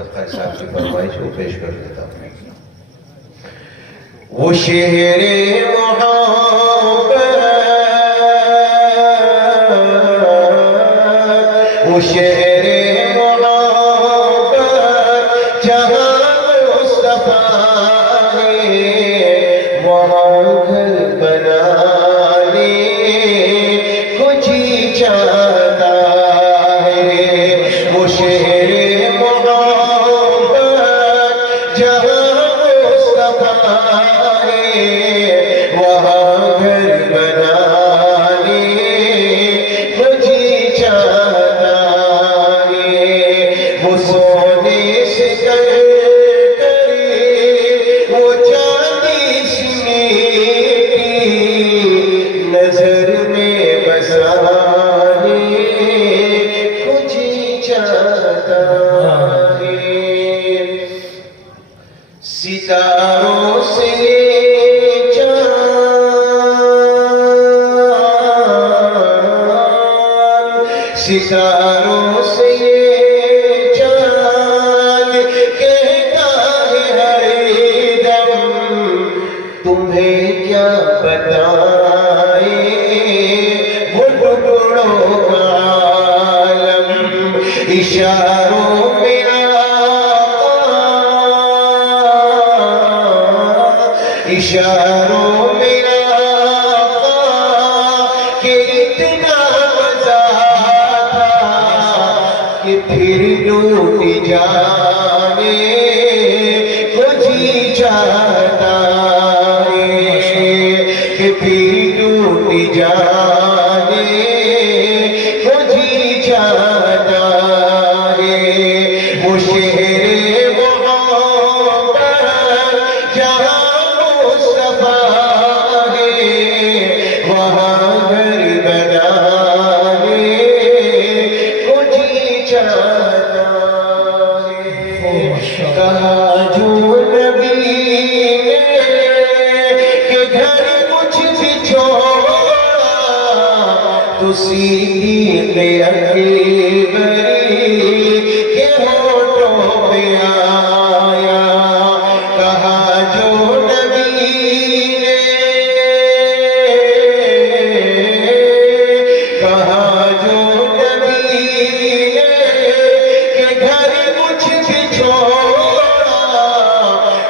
صاحب کی فرمائش کو پیش کر دیتا ہوں. وہ شہر محبت، وہ شہر محبت جہاں مصطفیٰ نے وہاں گھر بنانے کو جی چاہتا ہے. وہ شہر جہاں مصطفیٰ ہے وہاں گھر بنانے کو جی چاہتا ہے. وہ سونے سے کرے وہ چاندی سی میٹی نظر میں بسانے کو جی چاہتا ہے. ستاروں سے چاند، ستاروں سے یہ چاند کہتا ہے ہر دم تمہیں کیا بتائے وہ ٹکڑوں کا عالم. اشاروں میں اشاروں میرا آقا کہ اتنا مزہ تھا کہ پھر ڈوب جانے کو جی چاہتا ہے، کہ پھر ڈوب جانے کو جی چاہتا ہے. وہ شہر محبت جہاں مصطفیٰ ہے وہاں گھر بنانے کو جی چاہتا ہے. کہا جو نبی نے کہ گھر مجھ بھی چھوڑا تو صدیق اکبری کے ہونٹوں پہ آیا. کہا جو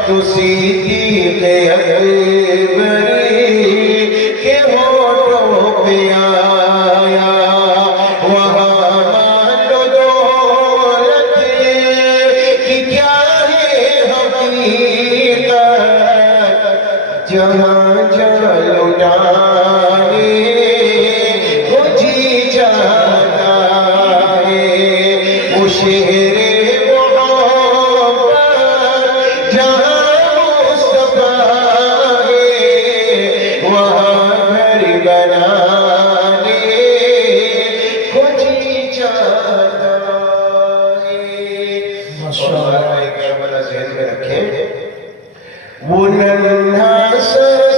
تو صدیق اکبری کے ہونٹوں پہ آیا. وہاں مانو دولت کی کیا ہے حقیقت جہاں جا لٹانے کو جی چاہتا ہے. وہ شہر وہ ننھا سا